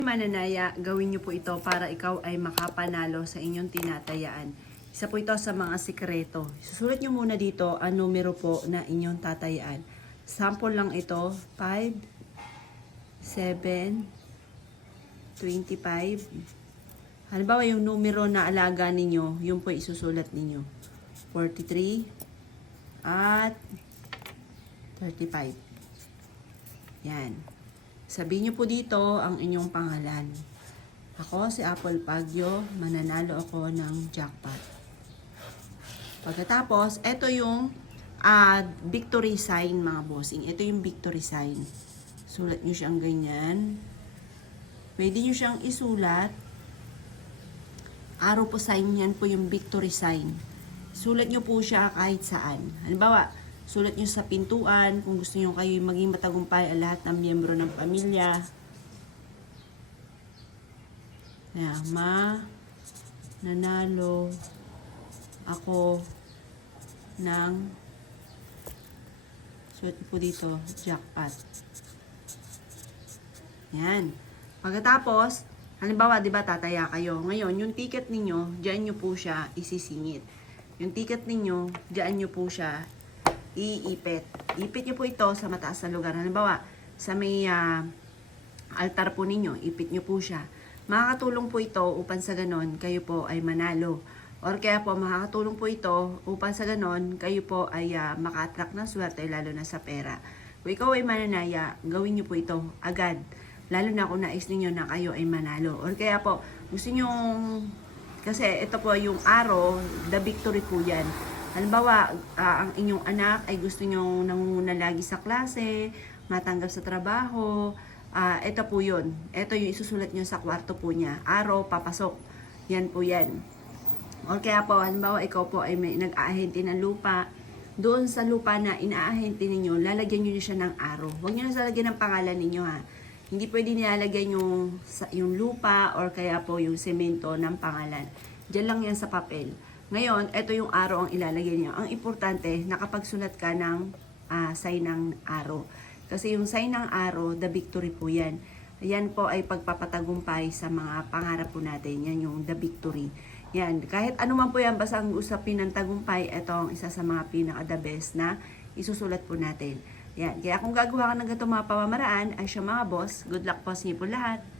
Mananaya, gawin niyo po ito para ikaw ay makapanalo sa inyong tinatayaan. Isa po ito sa mga sikreto. Susulat niyo muna dito ang numero po na inyong tatayaan. Sample lang ito, 5, 7, 25. Halimbawa yung numero na alaga ninyo, yun po isusulat ninyo. 43 at 35. Yan. Sabihin niyo po dito ang inyong pangalan. Ako si Apple Pagyo, mananalo ako ng jackpot. Pagkatapos, ito yung victory sign mga bossing. Ito yung victory sign. Sulat niyo siyang ganyan. Pwede niyo siyang isulat. Arrow po sign, yan po yung victory sign. Sulat niyo po siya kahit saan. Halimbawa, sulat nyo sa pintuan, kung gusto nyo kayo maging matagumpay ang lahat ng miyembro ng pamilya. Nanalo ako ng, sulat po dito, jackpot. Yan. Pagkatapos, halimbawa, di ba, tataya kayo. Ngayon, yung ticket ninyo, diyan nyo po siya isisingit. Yung ticket ninyo, diyan nyo po siya iipit. Ipit nyo po ito sa mataas na lugar. Halimbawa, sa may altar po ninyo, ipit nyo po siya. Makakatulong po ito upang sa ganon, kayo po ay manalo. Or kaya po, makakatulong po ito upang sa ganon, kayo po ay maka-attract ng swerte, lalo na sa pera. Kung ikaw ay mananaya, gawin nyo po ito agad. Lalo na kung nais ninyo na kayo ay manalo. Or kaya po, gusto nyo, kasi ito po yung arrow, the victory po yan. Halimbawa, ang inyong anak ay gusto nyo nangunguna lagi sa klase, matanggap sa trabaho, ito po yun. Ito yung isusulat nyo sa kwarto po niya. Araw, papasok. Yan po yan. O kaya po, halimbawa, ikaw po ay may nag-aahente ng lupa. Doon sa lupa na inaahente ninyo, lalagyan nyo siya ng araw. Huwag nyo na lalagyan ng pangalan ninyo ha. Hindi pwede nilalagyan yung lupa or kaya po yung semento ng pangalan. Diyan lang yan sa papel. Ngayon, ito yung araw ang ilalagay niyo. Ang importante, nakapagsulat ka ng sign ng araw. Kasi yung sign ng araw, the victory po yan. Yan po ay pagpapatagumpay sa mga pangarap po natin. Yan yung the victory. Yan. Kahit ano man po yan, basta ang usapin ng tagumpay, ito ang isa sa mga pinaka-the best na isusulat po natin. Yan. Kaya kung gagawa ka ng ganitong mga pamamaraan, ay siya mga boss, good luck po sa inyo po lahat.